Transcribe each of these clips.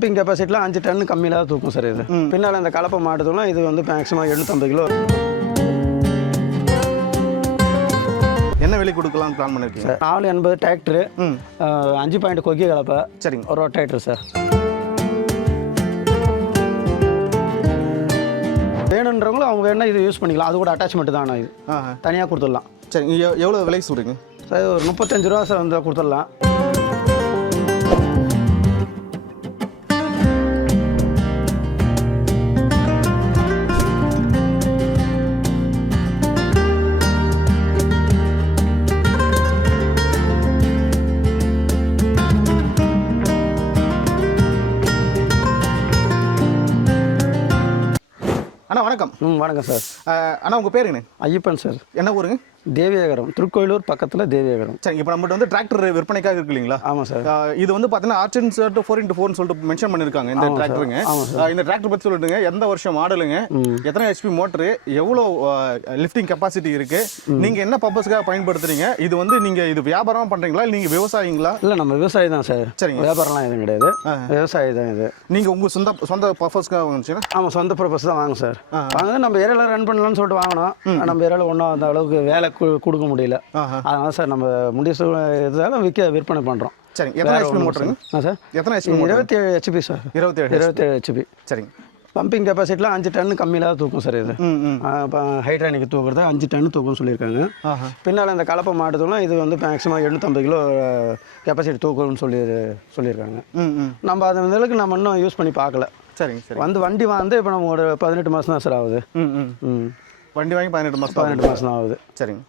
Pumping கெப்பாசிட்டியில் அஞ்சு ton கம்மியில் தான் தூக்கும் சார் இது. பின்னால் இந்த கலப்பை மாட்டுறதுலாம் இது வந்து மேக்ஸிமம் எழுநூற்றம்பது கிலோ. என்ன விலை கொடுக்கலாம்னு பிளான் பண்ணிருக்கீங்க? நாலு எண்பது டிராக்டரு அஞ்சு பாயிண்ட் கொக்கி கலப்பை சரிங்க. ஒரு ரொட்டேட்டர் சார் வேணுன்றவங்களும் அவங்க வேணா இது யூஸ் பண்ணிக்கலாம். அது கூட அட்டாச்மெண்ட் தான் இது. தனியாக கொடுத்துடலாம். எவ்- எவ்வளோ விலை சொல்கிறீங்க சார் ஒரு முப்பத்தஞ்சு ரூபா சார் வந்து கொடுத்துடலாம். வணக்கம். ம் வணக்கம் சார். அண்ணா உங்கள் பேருங்கண்ணே ஐயப்பன் சார். என்ன ஊருங்க? தேவியகரம். திருக்கோயிலூர் பக்கத்தில் தேவியகரம். சரிங்க இப்போ நம்மகிட்ட வந்து டிராக்டர் விற்பனைக்காக இருக்கு இல்லைங்களா? ஆமாம் சார். இது வந்து பார்த்தீங்கன்னா ஆர்ச்சன் சொல்லிட்டு ஃபோர் இன்ட்டு ஃபோர்னு சொல்லிட்டு மென்ஷன் பண்ணியிருக்காங்க இந்த டிராக்டருங்க. இந்த டிராக்டர் பற்றி சொல்லிட்டுங்க. எந்த வருஷம் மாடலுங்க? எத்தனை ஹெச்பி மோட்டரு எவ்வளோ லிஃப்டிங் கெப்பாசிட்டி இருக்கு? நீங்கள் என்ன பர்பஸ்க்காக பயன்படுத்துறீங்க? இது வந்து நீங்கள் இது வியாபாரமா பண்ணுறீங்களா இல்லை நீங்கள் விவசாயிங்களா? இல்லை நம்ம விவசாயி தான் சார். சரிங்க. வியாபாரம்லாம் எதுவும் கிடையாது. விவசாயி தான் இது. நீங்கள் உங்கள் சொந்த சொந்த பர்பஸ்க்காக வந்துச்சுன்னா ஆமாம் சொந்த பர்பஸ் தான் வாங்க சார். வாங்க நம்ம ஏரியாவில் ரன் பண்ணலாம்னு சொல்லிட்டு வாங்கினோம். நம்ம ஏரியாவில் ஒன்றும் அந்த அளவுக்கு வேலை கொடுக்க முடியல. அதனால சார் நம்ம முடிய இதால விற்க விற்பனை பண்ணுறோம் சரிங்க. எத்தனை ஹெச்பி மோட்டருங்க ஆ சார்? எத்தனை ஹெச்பி இருபத்தி ஏழு ஹெச்பி சார். இருபத்தேழு இருபத்தி ஏழு ஹெச்பி சரிங்க. பம்பிங் கெப்பாசிட்டியில் அஞ்சு டன் கம்மியில் தான் தூக்கும் சார் இது. ம் ஹைட்ரானிக் தூக்குறது அஞ்சு டன் தூக்கும்னு சொல்லியிருக்காங்க. பின்னால் இந்த கலப்பை மாட்டுறதுலாம் இது வந்து மேக்ஸிமம் எழுநூற்றம்பது கிலோ கெப்பாசிட்டி தூக்கும்னு சொல்லி சொல்லியிருக்காங்க. நம்ம அது அளவுக்கு நம்ம இன்னும் யூஸ் பண்ணி பார்க்கல. சரிங்க சரி வந்து வண்டி வந்து இப்போ நம்ம ஒரு பதினெட்டு மாதம் தான் சார் ஆகுது. ம். ம். வண்டி வாங்கி பதினெட்டு மாதம் பதினெட்டு மாதம் ஆகுது. சரிங்க.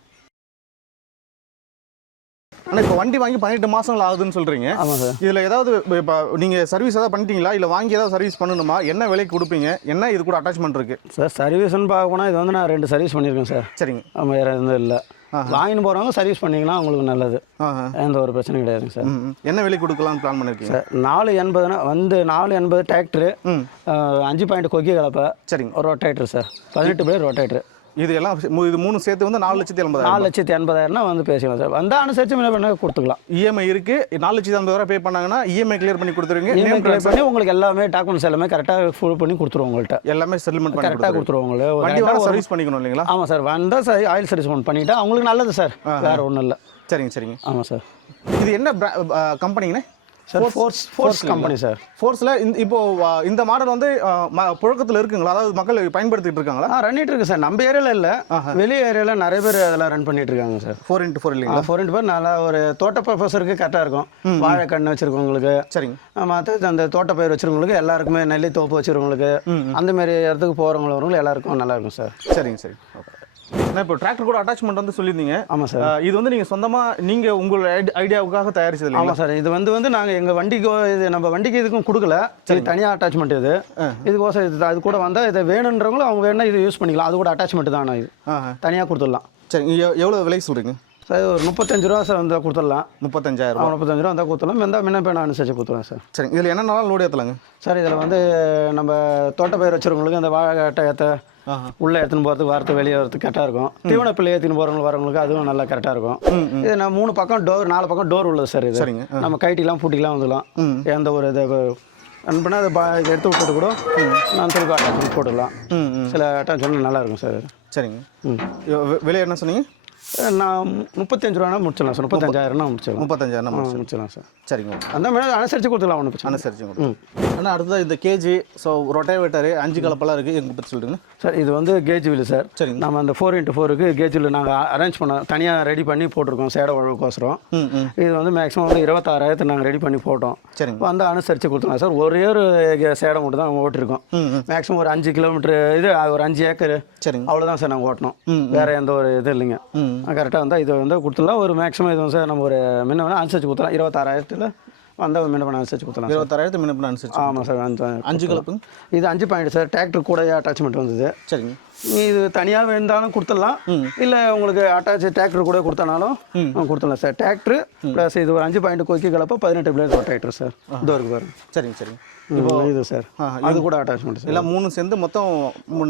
ஆனால் இப்போ வண்டி வாங்கி பதினெட்டு மாதங்கள் ஆகுதுன்னு சொல்கிறீங்க ஆமாம் சார். இதில் ஏதாவது இப்போ நீங்கள் சர்வீஸ் ஏதாவது பண்ணிட்டீங்களா? இல்லை வாங்கி ஏதாவது சர்வீஸ் பண்ணணுமா? என்ன விலைக்கு கொடுப்பீங்க? என்ன இது கூட அட்டாச்மெண்ட் இருக்கு? சார் சர்வீஸ்னு பார்க்க போனால் இது வந்து நான் ரெண்டு சர்வீஸ் பண்ணியிருக்கேன் சார். சரிங்க. ஆமாம் வேறு எதுவும் இல்லை. வாங்கின்னு போகிறவங்க சர்வீஸ் பண்ணிங்கன்னா அவங்களுக்கு நல்லது. எந்த ஒரு பிரச்சனையும் கிடையாதுங்க சார். என்ன விலை கொடுக்கலாம்னு பிளான் பண்ணிருக்கீங்க? சார் நாலு எண்பதுனா வந்து நாலு எண்பது டிராக்டரு அஞ்சு பாயிண்ட் கொக்கி கலப்பை சரிங்க. ஒரு ரொட்டேட்டர் சார். பதினெட்டு பேர் ரொட்டேட்டர் இது எல்லாம் இது மூணு சேர்த்து வந்து நாலு லட்சத்தி எண்பதாயிரம் நாலு லட்சத்தி எண்பதாயிரம்னா வந்து பேசிக்கலாம் சார். வந்தால் அனுசரித்து முன்ன பண்ண கொடுத்துக்கலாம். இஎம்ஐ இருக்கு. நாலு லட்சத்தி ஐம்பதாயிரம் பே பண்ணாங்கன்னா இஎம்ஐ கிளியர் பண்ணி கொடுத்துருவீங்க. இஎம்ஐ கிளியர் பண்ணி உங்களுக்கு எல்லாமே டாக்குமெண்ட்ஸ் எல்லாமே கரெக்டாக ஃபுல் பண்ணி கொடுத்துருவோம் உங்கள்கிட்ட எல்லாமே செட்டில்மெண்ட் பண்ணி கரெக்டாக கொடுத்துருவீங்க. கொடுத்துருவோம் வண்டி உங்களுக்கு வர சர்வீஸ் பண்ணிக்கணும் இல்லைங்களா? ஆமாம் சார். வந்தால் சார் ஆயில் சர்வீஸ் ஒன்று பண்ணிட்டா அவங்களுக்கு நல்லது சார். வேறு ஒன்றும் இல்லை. சரிங்க சரிங்க. ஆமாம் சார். இது என்ன கம்பெனிங்கண்ணே sir Force Force company sir ஃபோர்ஸில் இந்த இப்போ இந்த மாடல் வந்து புழக்கத்தில் இருக்குங்களா? அதாவது மக்கள் பயன்படுத்திட்டு இருக்காங்களா? ரன்னிட்டு இருக்கு சார் நம்ம ஏரியாவில் இல்லை. வெளி ஏரியாவில் நிறைய பேர் அதெல்லாம் ரன் பண்ணிட்டு இருக்காங்க சார் ஃபோர் இன்ட்டு ஃபோர் இல்லைங்களா ஃபோர் இன்ட்டு பேர் நல்லா ஒரு தோட்ட ப்ரொஃபஸருக்கு கரெக்டாக இருக்கும். வாழைக்கண்ணு வச்சிருக்கவங்களுக்கு. சரிங்க. மற்ற அந்த தோட்ட பயிர் வச்சிருக்கவங்களுக்கு எல்லாருக்குமே நெல்லி தோப்பு வச்சிருக்கவங்களுக்கு அந்த மாதிரி இடத்துக்கு போகிறவங்க வரவங்களுக்கு எல்லாருக்கும் நல்லா இருக்கும் சார் சரிங்க சரி ஓகே நான் இப்போ டிராக்டர் கூட அட்டாச்மெண்ட் வந்து சொல்லியிருந்தீங்க. ஆமாம் சார். இது வந்து நீங்கள் சொந்தமாக நீங்கள் உங்களோட ஐடி- ஐடியாவுக்காக தயாரிச்சது ஆமாம் சார். இது வந்து வந்து நாங்கள் எங்கள் வண்டிக்கு இது நம்ம வண்டிக்கு இதுக்கும் கொடுக்கல. இது தனியாக அட்டாச்மெண்ட் இது. இதுக்கோசம் இது அது கூட வந்தால் இதை வேணுன்றவங்களும் அவங்க வேணா இது யூஸ் பண்ணிக்கலாம். அது கூட அட்டாச்மெண்ட் தான் இது. தனியாக கொடுத்துடலாம். எவ்- எவ்வளோ விலை சொல்கிறீங்க சார் ஒரு முப்பத்தஞ்சு ரூபா சார் வந்தால் கொடுத்துடலாம். முப்பத்தஞ்சாயிரம் ஆ, முப்பத்தஞ்சு ரூபா வந்தால் கொடுத்துடலாம். எந்த முன்ன பேன அனுசரிச்சு கொடுத்துருவேன் சார். சரிங்க. இதில் என்னென்னாலும் லோடு ஏற்றலாங்க சார் இதில் வந்து நம்ம தோட்டப்பயிர் வச்சுருவங்களுக்கு அந்த வாழை ஏற்ற உள்ளே எடுத்துன்னு போகிறதுக்கு வரத்து வெளியே வரதுக்கு கரெக்டாக இருக்கும். தீவன பிள்ளை ஏற்றின்னு போகிறவங்களுக்கு வரவங்களுக்கு அதுவும் நல்லா கரெக்டாக இருக்கும். இது நான் மூணு பக்கம் டோர் நாலு பக்கம் டோர் உள்ளது சார் இது. சரிங்க. நம்ம கைட்டிலாம் பூட்டிக்கலாம் வந்துடலாம். எந்த ஒரு இது அனுப்புனா அதை பா இதை எடுத்து விட்டுட்டு கூட நான் திருப்பி அட்டாச்மெண்ட் போட்டுடலாம். சில அட்டாச்மெண்ட் நல்லா இருக்கும் சார். சரிங்க. ம். விலை என்ன சொன்னீங்க? நான் முப்பத்தஞ்சு ரூபானா முடிச்சிடலாம் சார். முப்பத்தஞ்சாயிரம்னா முடிச்சிடலாம். முப்பத்தஞ்சாயிரம் முடிச்சிடலாம். சார். சரிங்க. அந்த மாதிரி அனுசரித்து கொடுத்துக்கலாம் இல்லை. அனுசரிச்சு கொடுங்க அண்ணா அடுத்தது இந்த கேஜி ஸோ ரொட்டேவேட்டரு அஞ்சு கலப்பெல்லாம் இருக்குது எங்க பற்றி சொல்லுங்க சார் இது வந்து கேஜ் வீல் சார். சரிங்க. நம்ம அந்த ஃபோர் இன்ட்டு ஃபோருக்கு கேஜ் வீல் நாங்கள் அரேஞ்ச் பண்ண தனியாக ரெடி பண்ணி போட்டிருக்கோம் சேட உழவுக்கோசரம் இது வந்து மேக்ஸிமம் வந்து இருபத்தாறாயிரத்து நாங்கள் ரெடி பண்ணி போட்டோம். சரிங்க. வந்து அனுசரித்து கொடுத்துருவோம் சார். ஒரே ஒரு சேடம் மட்டும் தான் ஓட்டிருக்கோம். மேக்ஸிமம் ஒரு அஞ்சு கிலோமீட்டர் இது ஒரு அஞ்சு ஏக்கர். சரிங்க. அவ்வளோதான் சார் நாங்கள் ஓட்டணும். வேறு எந்த ஒரு இது இல்லைங்க. கரெக்டாக வந்தால் இது வந்து கொடுத்துடலாம். ஒரு மேக்ஸிமம் இது வந்து சார் நம்ம ஒரு முன்ன வேணால் அனுசரித்து கொடுத்துலாம் இருபத்தாறாயிரத்தில் வந்தால் முன்ன வேணால் அனுசரித்து கொடுத்துலாம் இருபத்தாறாயிரத்து முன்ன அனுசரிச்சு ஆமாம் சார் அஞ்சு அஞ்சு கலப்புங்க? இது அஞ்சு பாயிண்ட் சார் டிராக்டர் கூட அட்டாச்மெண்ட் வந்தது. சரிங்க. இது தனியாக இருந்தாலும் கொடுத்துடலாம். இல்லை உங்களுக்கு அட்டாச் டிராக்டர் கூட கொடுத்தனாலும் கொடுத்துடலாம் சார் டிராக்டர் ப்ளஸ் இது ஒரு அஞ்சு பாயிண்ட் கொக்கி கலப்போ பதினெட்டு பிளேட் டிராக்டர் சார் இதோ இருக்கு பாருங்க. சரிங்க சரிங்க. இது சார். அது கூட அட்டாச்மெண்ட் சார். எல்லாம் மூணு சேர்ந்து மொத்தம்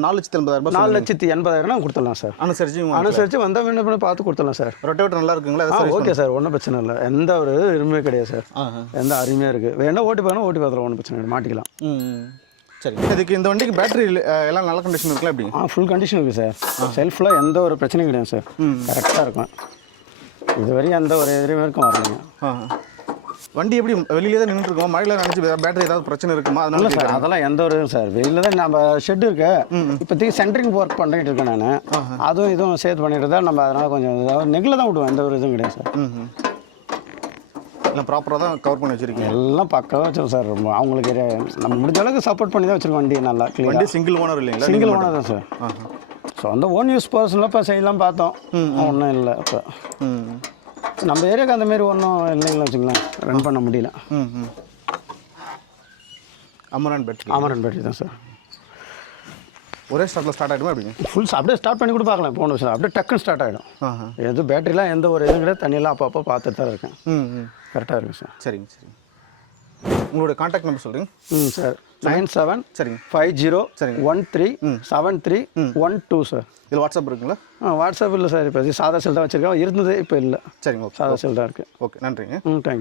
நாலு லட்சத்தி எண்பதாயிரம் ரூபாய் நாலு லட்சத்தி எண்பதாயிரம் கொடுத்துடலாம் சார். அனுசரிச்சு அனுசரித்து வந்தால் வேணும் பண்ணி பார்த்து கொடுத்துடலாம் சார். ரொட்டேட்டர் நல்லா இருக்குங்களா? ஓகே சார் ஒன்றும் பிரச்சனை இல்லை. எந்த ஒரு இருமே கிடையாது சார். எந்த அருமையாக இருக்குது வேணா ஓட்டி பார்க்கணும் ஓட்டி பார்த்துலாம் ஒன்றும் பிரச்சனை இல்லை. மாட்டிக்கலாம். சரி. இதுக்கு இந்த வண்டிக்கு பேட்டரி எல்லாம் நல்ல கண்டிஷன் இருக்குல்ல எப்படி ஆ ஃபுல் கண்டிஷன் இருக்குது சார். செல்ஃபில் எந்த ஒரு பிரச்சனையும் கிடையாது சார். கரெக்டாக இருக்கும். இது வரையும் எந்த ஒரு எதிரிமே இருக்கும் வரலைங்க. வண்டி எப்படி வெளியிலே தான் நின்றுட்டு இருக்கோம். மழையில நினைச்சு பேட்டரி ஏதாவது பிரச்சனை இருக்குமா? அதனால சார் அதெல்லாம் எந்த ஒரு சார் வெளியில் தான் நம்ம ஷெட் இருக்கு. இப்போதைக்கு சென்ட்ரிங் ஒர்க் பண்ணிட்டு இருக்கேன் நான். அதுவும் இதுவும் சேர்த்து பண்ணிட்டு தான் நம்ம அதனால் கொஞ்சம் நெகில் தான் விடுவோம். எந்த ஒரு இதுவும் கிடையாது சார். எல்லாம் ப்ராப்பராக தான் கவர் பண்ணி வச்சிருக்கீங்க. எல்லாம் பக்காவாக வச்சிருக்கோம் சார். ரொம்ப அவங்களுக்கு நம்ம முடிஞ்ச அளவுக்கு சப்போர்ட் பண்ணி தான் வச்சிருக்கோம் வண்டி நல்லா வண்டி சிங்கிள் ஓனர் இல்லைங்களா? சிங்கிள் ஓனர் தான் சார். ஸோ அந்த ஓன் யூஸ் பர்சனில் இப்போ செய்யலாம் பார்த்தோம். ஒன்றும் இல்லை இப்போ. நம்ம ஏரியாவுக்கு அந்த மாதிரி ஒன்றும் இல்லைங்களா வச்சுங்களேன் ரன் பண்ண முடியல. ம் ம். அமரான் பேட்டரி ஆமரன் பேட்டரி தான் சார் ஒரே ஸ்டார்ட்டில் ஸ்டார்ட் ஆகிடுமா எப்படிங்க? ஃபுல் அப்படியே ஸ்டார்ட் பண்ணி கூட பார்க்கலாம். போன விஷயம் அப்படியே டக்குன்னு ஸ்டார்ட் ஆகிடும் ஆஹா எது பேட்டரிலாம் எந்த ஒரு இதுவும் கிடையாது. தண்ணியெல்லாம் அப்பப்போ பார்த்துட்டு தான் இருக்கேன். ம் கரெக்டாக இருக்கும் சார் சரிங்க சரிங்க. உங்களோட காண்டாக்ட் நம்பர் சொல்கிறீங்க ம் சார் நைன் செவன் சரிங்க. ஃபைவ் ஜீரோ சரிங்க. One three seven three one two sir இதில் வாட்ஸ்அப் இருக்குங்களா? ஆ வாட்ஸ்அப் இல்லை சார் இப்போ சாதா செல் தான் வச்சுருக்கோம். இருந்தது இப்போ இல்லை. சரிங்க ஓகே. சாதா செல் தான் இருக்குது ஓகே நன்றிங்க. ம் தேங்க்யூ